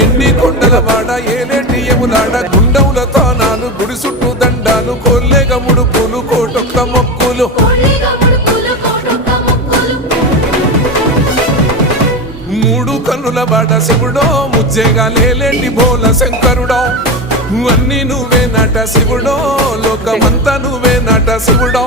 ఎన్ని కొండల వాడ ఏలేటి యములాడ గుండముల తానాలు గుడి చుట్టూ దండాలు కొల్లేగ ముడుపులు కోటొక్క మొక్కులు మూడు కన్నుల వాడ శివుడో ముజ్జేగా లేలేటి బోల శంకరుడో అన్ని నువ్వే నట శివుడో లోకమంతా నువ్వే నట శివుడో